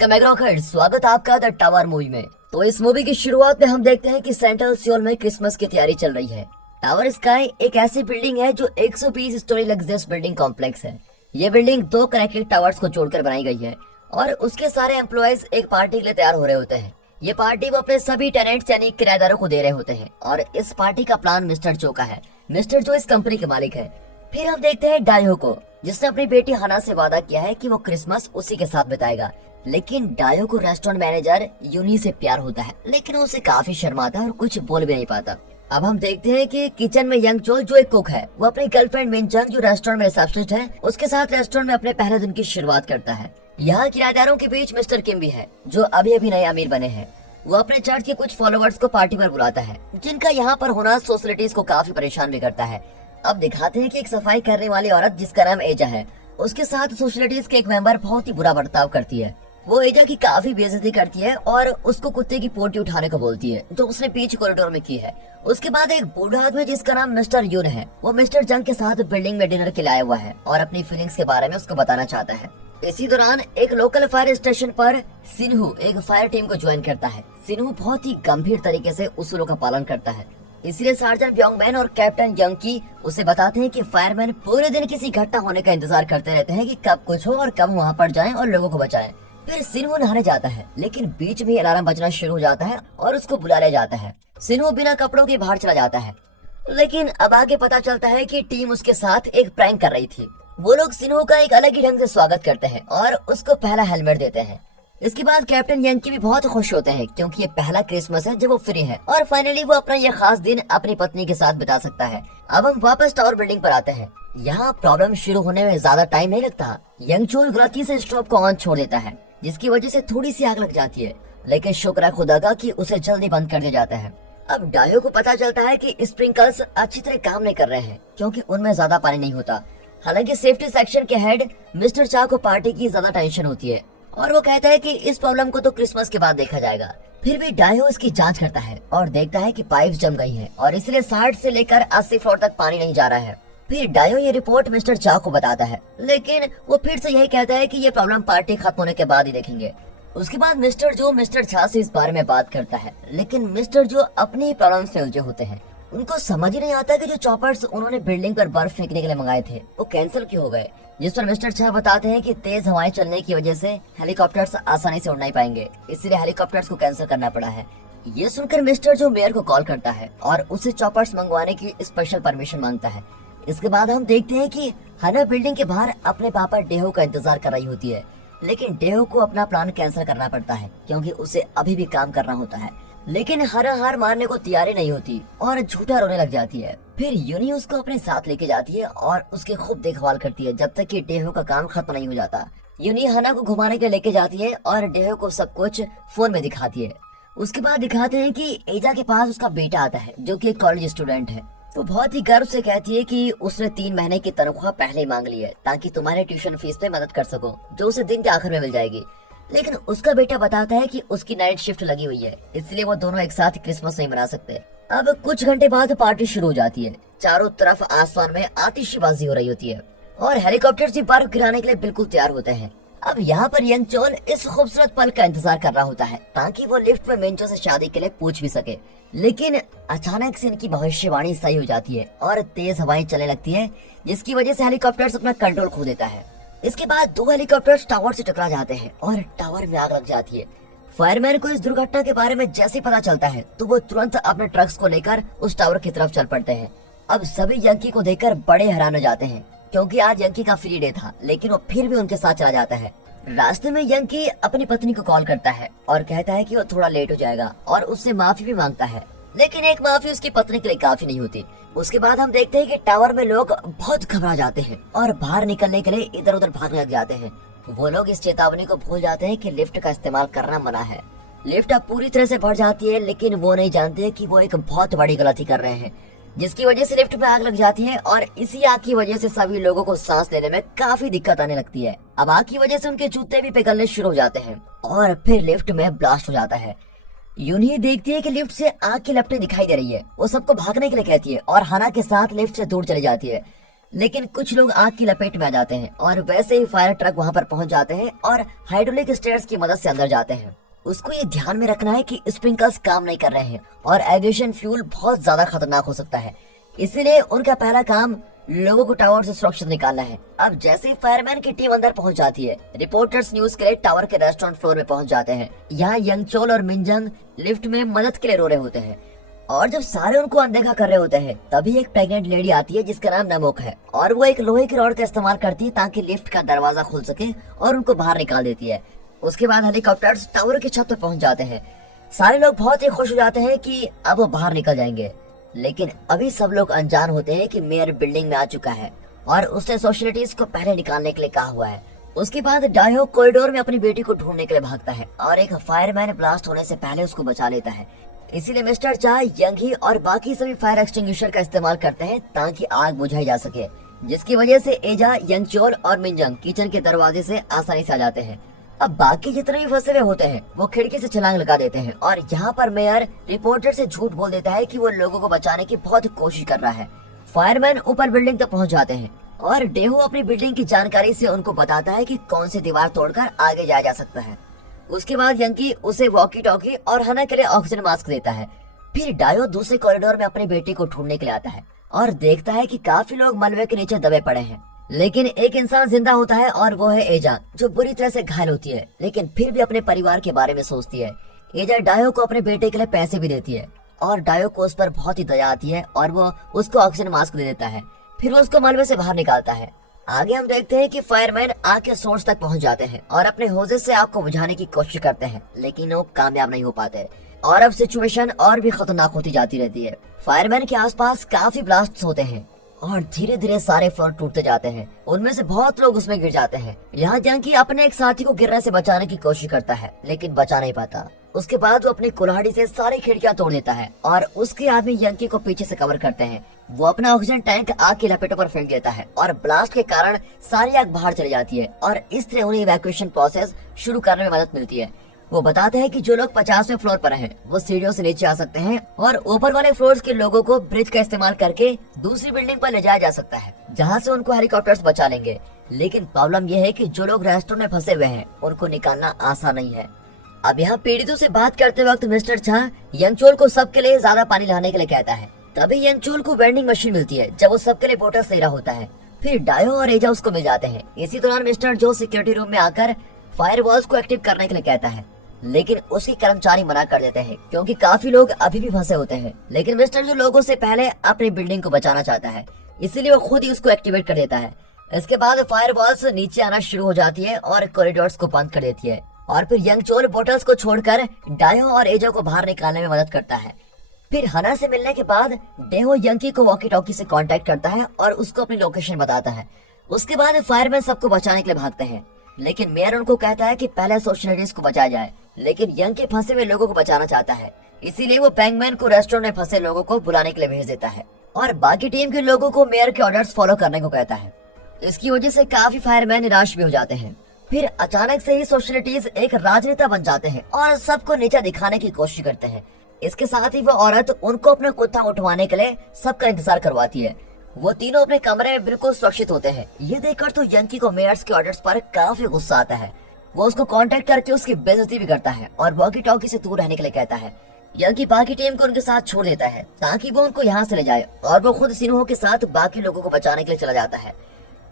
Welcome एग्रोखिड, स्वागत है आपका द टावर मूवी में। तो इस मूवी की शुरुआत में हम देखते हैं कि सेंट्रल सियोल में क्रिसमस की तैयारी चल रही है। टावर स्काई एक ऐसी बिल्डिंग है जो 120 स्टोरी लग्जरियस बिल्डिंग कॉम्प्लेक्स है। ये बिल्डिंग दो कनेक्टेड टावर्स को जोड़कर बनाई गई है और उसके सारे एम्प्लॉयज एक पार्टी के लिए तैयार हो रहे होते हैं। ये पार्टी वो अपने सभी टेनेंट्स यानी किराएदारों को दे रहे होते हैं और इस पार्टी का प्लान मिस्टर जो का है। मिस्टर जो इस कंपनी के मालिक है। फिर हम देखते हैं डायो को, जिसने अपनी बेटी हना से वादा किया है कि वो क्रिसमस उसी के साथ बिताएगा। लेकिन डायो को रेस्टोरेंट मैनेजर यूनी से प्यार होता है, लेकिन वो उसे काफी शर्माता है और कुछ बोल भी नहीं पाता। अब हम देखते हैं कि किचन में यंग चोल जो एक कुक है, वो अपनी गर्लफ्रेंड मिनचंग जो रेस्टोरेंट में रिसेप्शनिस्ट है, उसके साथ रेस्टोरेंट में अपने पहले दिन की शुरुआत करता है। यहाँ किराएदारों के बीच मिस्टर किम भी है, जो अभी अभी नए अमीर बने हैं। वो अपने चर्च के कुछ फॉलोअर्स को पार्टी पर बुलाता है, जिनका यहाँ पर होना सोशलिटीज को काफी परेशान भी करता है। अब दिखाते हैं कि एक सफाई करने वाली औरत जिसका नाम एजा है, उसके साथ सोशलिटीज के एक मेंबर बहुत ही बुरा बर्ताव करती है। वो एजा की काफी बेइज्जती करती है और उसको कुत्ते की पोटी उठाने को बोलती है, जो उसने पीछे कॉरिडोर में की है। उसके बाद एक बूढ़ा आदमी जिसका नाम मिस्टर यून है, वो मिस्टर जंग के साथ बिल्डिंग में डिनर के लिए आया हुआ है और अपनी फीलिंग्स के बारे में उसको बताना चाहता है। इसी दौरान एक लोकल फायर स्टेशन पर सिन्हू एक फायर टीम को ज्वाइन करता है। सिन्हू बहुत ही गंभीर तरीके से उसूलों का पालन करता है, इसलिए सार्जेंट ब्योंगमैन और कैप्टन यंग की उसे बताते हैं कि फायरमैन पूरे दिन किसी घटना होने का इंतजार करते रहते हैं कि कब कुछ हो और कब वहाँ पर जाएं और लोगों को बचाएं। फिर सिन्हू नहाने जाता है, लेकिन बीच में अलार्म बजना शुरू हो जाता है और उसको बुला लिया जाता है। सिन्हू बिना कपड़ों के बाहर चला जाता है, लेकिन अब आगे पता चलता है कि टीम उसके साथ एक प्रैंक कर रही थी। वो लोग सिन्हू का एक अलग ही ढंग से स्वागत करते हैं और उसको पहला हेलमेट देते हैं। इसके बाद कैप्टन यंकी भी बहुत खुश होते हैं, क्योंकि ये पहला क्रिसमस है जब वो फ्री है और फाइनली वो अपना ये खास दिन अपनी पत्नी के साथ बिता सकता है। अब हम वापस टावर बिल्डिंग पर आते हैं। यहाँ प्रॉब्लम शुरू होने में ज्यादा टाइम नहीं लगता। यंग चोल गलती से स्टोव को ऑन छोड़ देता है, जिसकी वजह से थोड़ी सी आग लग जाती है, लेकिन शुक्र है खुदा का कि उसे जल्दी बंद कर दिया जाता है। अब डायो को पता चलता है कि स्प्रिंकल्स अच्छी तरह काम नहीं कर रहे हैं, क्योंकि उनमें ज्यादा पानी नहीं होता। हालांकि सेफ्टी सेक्शन के हेड मिस्टर चा को पार्टी की ज्यादा टेंशन होती है और वो कहता है कि इस प्रॉब्लम को तो क्रिसमस के बाद देखा जाएगा। फिर भी डायो इसकी जांच करता है और देखता है कि पाइप्स जम गई हैं और इसलिए 60 से लेकर 80 फ्लोर तक पानी नहीं जा रहा है। फिर डायो ये रिपोर्ट मिस्टर चा को बताता है, लेकिन वो फिर से यही कहता है कि ये प्रॉब्लम पार्टी खत्म होने के बाद ही देखेंगे। उसके बाद मिस्टर जो मिस्टर चा से इस बारे में बात करता है, लेकिन मिस्टर जो अपनी प्रॉब्लम से उलझे होते हैं। उनको समझ ही नहीं आता कि जो चॉपर्स उन्होंने बिल्डिंग पर बर्फ फेंकने के लिए मंगाए थे वो कैंसिल क्यों हो गए। जिस पर मिस्टर छा बताते हैं कि तेज हवाएं चलने की वजह से हेलीकॉप्टर्स आसानी से उड़ नहीं पाएंगे, इसलिए हेलीकॉप्टर्स को कैंसिल करना पड़ा है। ये सुनकर मिस्टर जो मेयर को कॉल करता है और उसे चॉपर्स मंगवाने की स्पेशल परमिशन मांगता है। इसके बाद हम देखते हैं कि हना बिल्डिंग के बाहर अपने पापा डेहो का इंतजार कर रही होती है, लेकिन डेहो को अपना प्लान कैंसिल करना पड़ता है, क्योंकि उसे अभी भी काम करना होता है। लेकिन हरा हार मारने को तैयारी नहीं होती और झूठा रोने लग जाती है। फिर यूनी उसको अपने साथ लेके जाती है और उसकी खूब देखभाल करती है जब तक कि डेहो का काम खत्म नहीं हो जाता। यूनी हना को घुमाने के लेके जाती है और डेहो को सब कुछ फोन में दिखाती है। उसके बाद दिखाते हैं कि एजा के पास उसका बेटा आता है, जो कि एक कॉलेज स्टूडेंट है। वो बहुत ही गर्व से कहती है कि उसने 3 महीने की तनख्वाह पहले ही मांग ली है, ताकि तुम्हारे ट्यूशन फीस में मदद कर सको, जो उसे दिन के आखिर में मिल जाएगी। लेकिन उसका बेटा बताता है कि उसकी नाइट शिफ्ट लगी हुई है, इसलिए वो दोनों एक साथ क्रिसमस नहीं मना सकते। अब कुछ घंटे बाद पार्टी शुरू हो जाती है। चारों तरफ आसमान में आतिशबाजी हो रही होती है और हेलीकॉप्टर से बर्फ गिराने के लिए बिल्कुल तैयार होते हैं। अब यहाँ पर यंग चोल इस खूबसूरत पल का इंतजार कर रहा होता है, ताकि वो लिफ्ट में मिंचो से शादी के लिए पूछ भी सके। लेकिन अचानक से इनकी भविष्यवाणी सही हो जाती है और तेज हवाएं चलने लगती है, जिसकी वजह से हेलीकॉप्टर अपना कंट्रोल खो देता है। इसके बाद 2 हेलीकॉप्टर्स टावर से टकरा जाते हैं और टावर में आग लग जाती है। फायरमैन को इस दुर्घटना के बारे में जैसे पता चलता है तो वो तुरंत अपने ट्रक्स को लेकर उस टावर की तरफ चल पड़ते हैं। अब सभी यंकी को देखकर बड़े हैरान हो जाते हैं, क्योंकि आज यंकी का फ्री डे था, लेकिन वो फिर भी उनके साथ चला जाता है। रास्ते में यंकी अपनी पत्नी को कॉल करता है और कहता है कि वो थोड़ा लेट हो जाएगा और उससे माफी भी मांगता है, लेकिन एक माफी उसकी पत्नी के लिए काफी नहीं होती। उसके बाद हम देखते हैं कि टावर में लोग बहुत घबरा जाते हैं और बाहर निकलने के लिए इधर उधर भागने लग जाते हैं। वो लोग इस चेतावनी को भूल जाते हैं कि लिफ्ट का इस्तेमाल करना मना है। लिफ्ट अब पूरी तरह से भर जाती है, लेकिन वो नहीं जानते कि वो एक बहुत बड़ी गलती कर रहे हैं, जिसकी वजह से लिफ्ट में आग लग जाती है और इसी आग की वजह से सभी लोगों को सांस लेने में काफी दिक्कत आने लगती है। अब आग की वजह से उनके जूते भी पिघलने शुरू हो जाते हैं और फिर लिफ्ट में ब्लास्ट हो जाता है। यूनी देखती है कि लिफ्ट से आग की लपटें दिखाई दे रही है। वो सबको भागने के लिए कहती है और हना के साथ लिफ्ट से दूर चली जाती है। लेकिन कुछ लोग आग की लपेट में आ जाते हैं और वैसे ही फायर ट्रक वहां पर पहुंच जाते हैं और हाइड्रोलिक स्टेयर्स की मदद से अंदर जाते हैं। उसको ये ध्यान में रखना है कि स्प्रिंकलर्स काम नहीं कर रहे हैं और एविएशन फ्यूल बहुत ज्यादा खतरनाक हो सकता है, इसीलिए उनका पहला काम लोगों को टावर से सुरक्षित निकालना है। अब जैसे ही फायरमैन की टीम अंदर पहुंच जाती है, रिपोर्टर्स न्यूज के लिए टावर के रेस्टोरेंट फ्लोर में पहुंच जाते हैं। यहाँ यंगचोल और मिनजंग लिफ्ट में मदद के लिए रो रहे होते हैं और जब सारे उनको अनदेखा कर रहे होते हैं तभी एक प्रेग्नेंट लेडी आती है जिसका नाम नमोक है और वो एक लोहे की रॉड का इस्तेमाल करती है ताकि लिफ्ट का दरवाजा खुल सके और उनको बाहर निकाल देती है। उसके बाद हेलीकॉप्टर्स टावर की छत पर पहुंच जाते हैं। सारे लोग बहुत ही खुश हो जाते हैं कि अब वो बाहर निकल जाएंगे, लेकिन अभी सब लोग अनजान होते हैं कि मेयर बिल्डिंग में आ चुका है और उसने सोशलिटीज को पहले निकालने के लिए कहा हुआ है। उसके बाद डायो कॉरिडोर में अपनी बेटी को ढूंढने के लिए भागता है और एक फायरमैन ब्लास्ट होने से पहले उसको बचा लेता है। इसीलिए मिस्टर चा, यंगी और बाकी सभी फायर एक्सटिंग्विशर का इस्तेमाल करते हैं ताकि आग बुझाई जा सके, जिसकी वजह से एजा, यंगचोल और मिनजंग किचन के दरवाजे से आसानी से आ जाते हैं। अब बाकी जितने भी फंसे हुए होते हैं वो खिड़की से छलांग लगा देते हैं और यहाँ पर मेयर रिपोर्टर से झूठ बोल देता है कि वो लोगों को बचाने की बहुत कोशिश कर रहा है। फायरमैन ऊपर बिल्डिंग तक पहुँच जाते हैं और डेहू अपनी बिल्डिंग की जानकारी से उनको बताता है कि कौन सी दीवार तोड़कर आगे जाया जा सकता है। उसके बाद यंकी उसे वॉकी टॉकी और हना के लिए ऑक्सीजन मास्क देता है। फिर डायो दूसरे कॉरिडोर में अपनी बेटी को ढूंढने के लिए आता है और देखता है कि काफी लोग मलबे के नीचे दबे पड़े हैं, लेकिन एक इंसान जिंदा होता है और वो है एजा, जो बुरी तरह से घायल होती है लेकिन फिर भी अपने परिवार के बारे में सोचती है। एजा डायो को अपने बेटे के लिए पैसे भी देती है और डायो को उस पर बहुत ही दया आती है और वो उसको ऑक्सीजन मास्क दे देता है। फिर वो उसको मलबे से बाहर निकालता है। आगे हम देखते हैं कि फायरमैन आग के सोर्स तक पहुंच जाते हैं और अपने होजेस से आग को बुझाने की कोशिश करते हैं, लेकिन वो कामयाब नहीं हो पाते और अब सिचुएशन और भी खतरनाक होती जाती रहती है। फायरमैन के आसपास काफी ब्लास्ट होते हैं और धीरे धीरे सारे फ्लोर टूटते जाते हैं। उनमें से बहुत लोग उसमें गिर जाते हैं। यहाँ यंकी अपने एक साथी को गिरने से बचाने की कोशिश करता है लेकिन बचा नहीं पाता। उसके बाद वो अपनी कुल्हाड़ी से सारी खिड़कियां तोड़ देता है और उसके आदमी यंकी को पीछे से कवर करते हैं। वो अपना ऑक्सीजन टैंक आग की लपेटों पर फेंक देता है और ब्लास्ट के कारण सारी आग बाहर चली जाती है और इस तरह उन्हें इवैक्यूएशन प्रोसेस शुरू करने में मदद मिलती है। वो बताते हैं कि जो लोग 50वें फ्लोर पर हैं, वो सीढ़ियों से नीचे आ सकते हैं और ऊपर वाले फ्लोर्स के लोगों को ब्रिज का इस्तेमाल करके दूसरी बिल्डिंग पर ले जाया जा सकता है, जहां से उनको हेलीकॉप्टर्स बचा लेंगे। लेकिन प्रॉब्लम यह है कि जो लोग रेस्टोरेंट में फंसे हुए हैं उनको निकालना आसान नहीं है। अब यहाँ पीड़ितों से बात करते वक्त मिस्टर झा यंगचोल को सबके लिए ज्यादा पानी लाने के लिए कहता है। तभी यंगचोल को वेंडिंग मशीन मिलती है जब वो सबके लिए बोटल्स ले रहा होता है। फिर डायो और एजा उसको मिल जाते हैं। इसी दौरान मिस्टर जो सिक्योरिटी रूम में आकर फायरवॉल्स को एक्टिव करने के लिए कहता है, लेकिन उसके कर्मचारी मना कर देते हैं क्योंकि काफी लोग अभी भी फंसे होते हैं। लेकिन मिस्टर जो लोगों से पहले अपनी बिल्डिंग को बचाना चाहता है, इसीलिए वो खुद ही उसको एक्टिवेट कर देता है। इसके बाद फायरवॉल्स नीचे आना शुरू हो जाती है और कॉरिडोर्स को बंद कर देती है और फिर यंगचोल बोटल्स को छोड़कर डायो और एजा को बाहर निकालने में मदद करता है। फिर हना से मिलने के बाद डेहो यंकी को वॉकी टॉकी से कांटेक्ट करता है और उसको अपनी लोकेशन बताता है। उसके बाद फायरमैन सबको बचाने के लिए भागते हैं, लेकिन मेयर उनको कहता है कि पहले सोशलिटीज को बचाया जाए। लेकिन यंकी फंसे हुए लोगों को बचाना चाहता है, इसीलिए वो बैंगमैन को रेस्टोरेंट में फंसे लोगों को बुलाने के लिए भेज देता है और बाकी टीम के लोगों को मेयर के ऑर्डर्स फॉलो करने को कहता है। इसकी वजह से काफी फायरमैन निराश भी हो जाते हैं। फिर अचानक से ही सोशलिटीज एक राजनेता बन जाते हैं और सबको नीचा दिखाने की कोशिश करते हैं। इसके साथ ही वो औरत उनको अपना कुत्ता उठवाने के लिए सबका इंतजार करवाती है। वो तीनों अपने कमरे में बिल्कुल सुरक्षित होते हैं। ये देखकर तो यंकी को मेयर्स के ऑर्डर्स पर काफी गुस्सा आता है। वो उसको कांटेक्ट करके उसकी बेइज्जती भी करता है और वॉकी टॉकी से दूर रहने के लिए कहता है। यंकी बाकी टीम को उनके साथ छोड़ देता है ताकि वो उनको यहाँ से ले जाए और वो खुद सिन्हो के साथ बाकी लोगों को बचाने के लिए चला जाता है।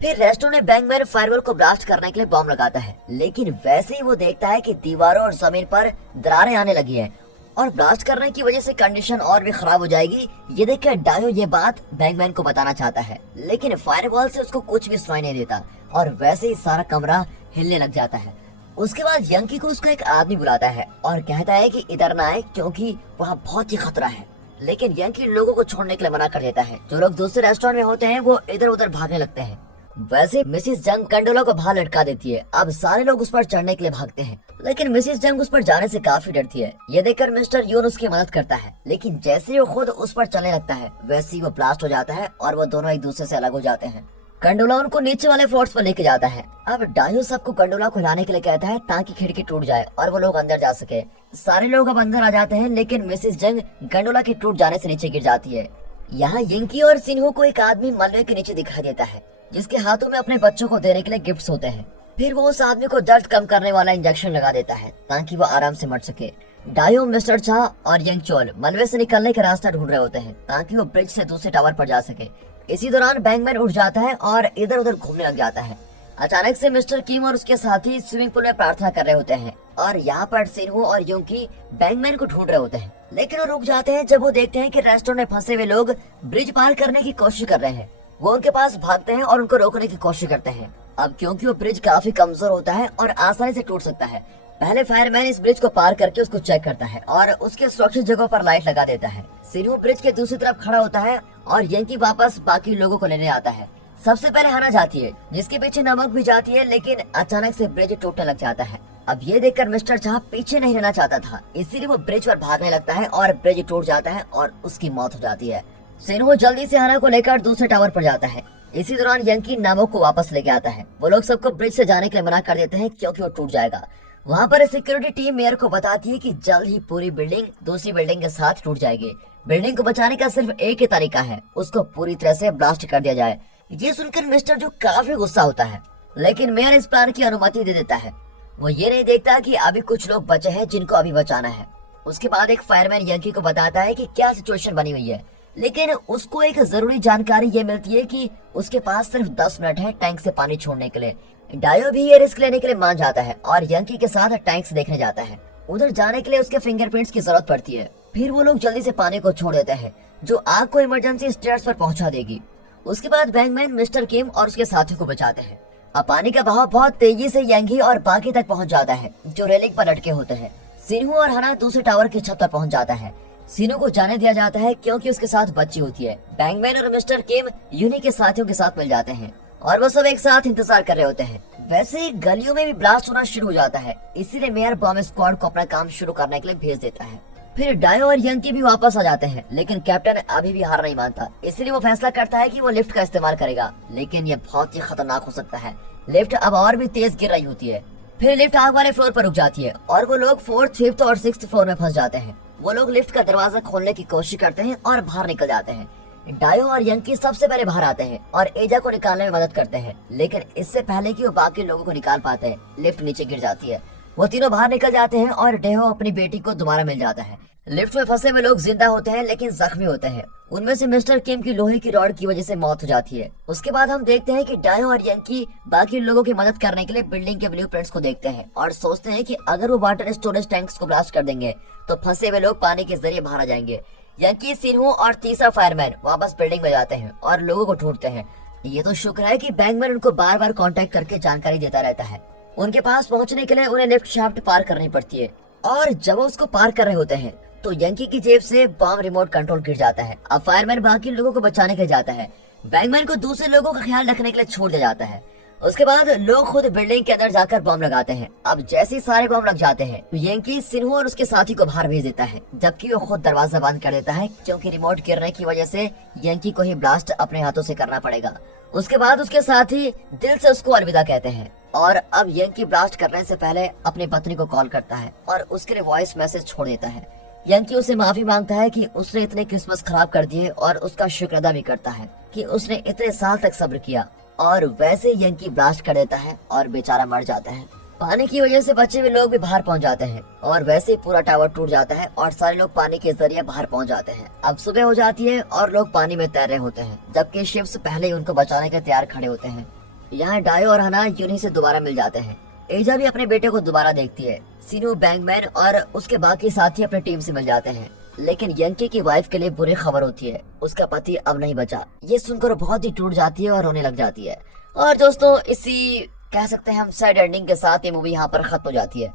फिर रेस्टोरेंट में बैंगमैन फायरवॉल को ब्लास्ट करने के लिए बॉम्ब लगाता है, लेकिन वैसे ही वो देखता है कि दीवारों और जमीन पर दरारें आने लगी हैं और ब्लास्ट करने की वजह से कंडीशन और भी खराब हो जाएगी। ये देखकर डायो ये बात बैंगमैन को बताना चाहता है, लेकिन फायरवॉल से उसको कुछ भी सुनाई नहीं देता और वैसे ही सारा कमरा हिलने लग जाता है। उसके बाद यंकी को उसका एक आदमी बुलाता है और कहता है कि इधर ना आए क्योंकि वहाँ बहुत ही खतरा है। लेकिन यंकी लोगों को छोड़ने के लिए मना कर देता है। जो लोग दूसरे रेस्टोरेंट में होते हैं वो इधर उधर भागने लगते हैं। वैसे मिसिस जंग कंडोला को बाहर लटका देती है। अब सारे लोग उस पर चढ़ने के लिए भागते हैं, लेकिन मिसिस जंग उस पर जाने से काफी डरती है। ये देखकर मिस्टर यून उसकी मदद करता है, लेकिन जैसे ही वो खुद उस पर चलने लगता है वैसे ही वो ब्लास्ट हो जाता है और वो दोनों एक दूसरे से अलग हो जाते हैं। कंडोला उनको नीचे वाले फ्लोर्स पर लेके जाता है। अब डायो सबको कंडोला को हिलाने के लिए कहता है ताकि खिड़की टूट जाए और वो लोग अंदर जा सके। सारे लोग अब अंदर आ जाते हैं, लेकिन मिसिस जंग कंडोला की टूट जाने से नीचे गिर जाती है। यहाँ यंकी और सिन्हो को एक आदमी मलबे के नीचे दिखाई देता है, जिसके हाथों में अपने बच्चों को देने के लिए गिफ्ट्स होते हैं। फिर वो उस आदमी को दर्द कम करने वाला इंजेक्शन लगा देता है ताकि वो आराम से मर सके। डायो, मिस्टर चा और यंग चोल मलबे से निकलने का रास्ता ढूंढ रहे होते हैं ताकि वो ब्रिज से दूसरे टावर पर जा सके। इसी दौरान बैंगमैन उठ जाता है और इधर उधर घूमने लग जाता है। अचानक से मिस्टर किम और उसके साथी स्विमिंग पूल में प्रार्थना कर रहे होते हैं और यहाँ पर सिन्हो और यंकी बैंगमैन को ढूंढ रहे होते हैं, लेकिन वो रुक जाते हैं जब वो देखते हैं कि रेस्टोरेंट में फंसे हुए लोग ब्रिज पार करने की कोशिश कर रहे हैं। वो उनके पास भागते हैं और उनको रोकने की कोशिश करते हैं। अब क्योंकि वो ब्रिज काफी कमजोर होता है और आसानी से टूट सकता है, पहले फायरमैन इस ब्रिज को पार करके उसको चेक करता है और उसके सुरक्षित जगह पर लाइट लगा देता है। सिन्हो ब्रिज के दूसरी तरफ खड़ा होता है और यंकी वापस बाकी लोगों को लेने आता है। सबसे पहले हना जाती है, जिसके पीछे नमक भी जाती है, लेकिन अचानक से ब्रिज टूटने लग जाता है। अब ये देखकर मिस्टर चाह पीछे नहीं रहना चाहता था, इसीलिए वो ब्रिज पर भागने लगता है और ब्रिज टूट जाता है और उसकी मौत हो जाती है। सिन्हो जल्दी से हना को लेकर दूसरे टावर पर जाता है। इसी दौरान यंकी नमक को वापस लेके आता है। वो लोग सबको ब्रिज से जाने के लिए मना कर देते हैं क्योंकि वो टूट जाएगा। वहाँ पर सिक्योरिटी टीम मेयर को बताती है कि जल्द ही पूरी बिल्डिंग दूसरी बिल्डिंग के साथ टूट जाएगी। बिल्डिंग को बचाने का सिर्फ एक ही तरीका है, उसको पूरी तरह से ब्लास्ट कर दिया जाए। ये सुनकर मिस्टर जो काफी गुस्सा होता है, लेकिन मेयर इस प्लान की अनुमति दे देता है। वो ये नहीं देखता कि अभी कुछ लोग बचे हैं जिनको अभी बचाना है। उसके बाद एक फायरमैन यंकी को बताता है कि क्या सिचुएशन बनी हुई है, लेकिन उसको एक जरूरी जानकारी ये मिलती है कि उसके पास सिर्फ 10 मिनट है टैंक से पानी छोड़ने के लिए। डायो भी ये रिस्क लेने के लिए मान जाता है और यंकी के साथ टैंक से देखने जाता है। उधर जाने के लिए उसके फिंगरप्रिंट्स की जरूरत पड़ती है। फिर वो लोग जल्दी से पानी को छोड़ देते हैं, जो आग को इमरजेंसी स्टेयर्स पर पहुंचा देगी। उसके बाद बैंगमैन मिस्टर किम और उसके साथियों को बचाते हैं। अब पानी का बहाव बहुत तेजी से यंकी और बाकी तक पहुंच जाता है, जो रेलिंग पर लटके होते हैं। सिन्हो और हना दूसरे टावर की छत पर पहुंच जाता है। सिन्हो को जाने दिया जाता है क्योंकि उसके साथ बच्ची होती है। बैंगमैन और मिस्टर किम यूनी के साथियों के साथ मिल जाते हैं और वो सब एक साथ इंतजार कर रहे होते हैं। वैसे ही गलियों में भी ब्लास्ट होना शुरू हो जाता है, इसीलिए मेयर बॉम्ब स्क्वाड को अपना काम शुरू करने के लिए भेज देता है। फिर डायो और यंकी भी वापस आ जाते हैं, लेकिन कैप्टन अभी भी हार नहीं मानता, इसलिए वो फैसला करता है कि वो लिफ्ट का इस्तेमाल करेगा, लेकिन ये बहुत ही खतरनाक हो सकता है। लिफ्ट अब और भी तेज गिर रही होती है। फिर लिफ्ट आग वाले फ्लोर पर रुक जाती है और वो लोग 4th, 5th और 6th फ्लोर में फंस जाते हैं। वो लोग लिफ्ट का दरवाजा खोलने की कोशिश करते हैं और बाहर निकल जाते हैं। डायो और यंकी सबसे पहले बाहर आते हैं और एजा को निकालने में मदद करते हैं, लेकिन इससे पहले कि वो बाकी लोगों को निकाल पाते हैं, लिफ्ट नीचे गिर जाती है। वो तीनों बाहर निकल जाते हैं और डेहो अपनी बेटी को दोबारा मिल जाता है। लिफ्ट में फंसे हुए लोग जिंदा होते हैं, लेकिन जख्मी होते हैं। उनमें से मिस्टर किम की लोहे की रॉड की वजह से मौत हो जाती है। उसके बाद हम देखते हैं कि डायो और यंकी बाकी लोगों की मदद करने के लिए बिल्डिंग के ब्लूप्रिंट्स को देखते हैं और सोचते हैं कि अगर वो वाटर स्टोरेज टैंक्स को ब्लास्ट कर देंगे तो फंसे हुए लोग पानी के जरिए बाहर आ जाएंगे। यंकी, सिन्हो और तीसरा फायरमैन वापस बिल्डिंग में जाते हैं और लोगों को ढूंढते हैं। ये तो शुक्र है कि बैंगमैन उनको बार बार कांटेक्ट करके जानकारी देता रहता है। उनके पास पहुंचने के लिए उन्हें लिफ्ट शाफ्ट पार करनी पड़ती है और जब वो उसको पार कर रहे होते हैं तो यंकी की जेब से बॉम्ब रिमोट कंट्रोल गिर जाता है। अब फायरमैन बाकी लोगों को बचाने के लिए जाता है। बैंगमैन को दूसरे लोगों का ख्याल रखने के लिए छोड़ दिया जाता है। उसके बाद लोग खुद बिल्डिंग के अंदर जाकर बॉम्ब लगाते हैं। अब जैसे ही सारे बॉम्ब लग जाते हैं तो यंकी सिन्हो और उसके साथी को बाहर भेज देता है, जबकि वो खुद दरवाजा बंद कर देता है क्योंकि रिमोट गिरने की वजह से यंकी को ही ब्लास्ट अपने हाथों से करना पड़ेगा। उसके बाद उसके साथी दिल से उसको अलविदा कहते हैं और अब यंकी ब्लास्ट करने से पहले अपनी पत्नी को कॉल करता है और उसके लिए वॉइस मैसेज छोड़ देता है। यंकी उसे माफी मांगता है कि उसने इतने क्रिसमस खराब कर दिए और उसका शुक्र भी करता है कि उसने इतने साल तक सब्र किया, और वैसे यंकी ब्लास्ट कर देता है और बेचारा मर जाता है। पानी की वजह से बचे हुए लोग भी बाहर पहुंच जाते हैं और वैसे ही पूरा टावर टूट जाता है और सारे लोग पानी के जरिए बाहर पहुंच जाते हैं। अब सुबह हो जाती है और लोग पानी में तैर रहे होते हैं, जबकि शिप्स पहले ही उनको बचाने के तैयार खड़े होते हैं। यहाँ डायो और हना यूनी से दोबारा मिल जाते हैं। एजा भी अपने बेटे को दोबारा देखती है। सिन्हो, बैंगमैन और उसके बाकी साथी अपनी टीम से मिल जाते हैं, लेकिन यंकी की वाइफ के लिए बुरी खबर होती है, उसका पति अब नहीं बचा। ये सुनकर बहुत ही टूट जाती है और रोने लग जाती है। और दोस्तों, इसी कह सकते हैं हम सैड एंडिंग के साथ ये मूवी यहाँ पर खत्म हो जाती है।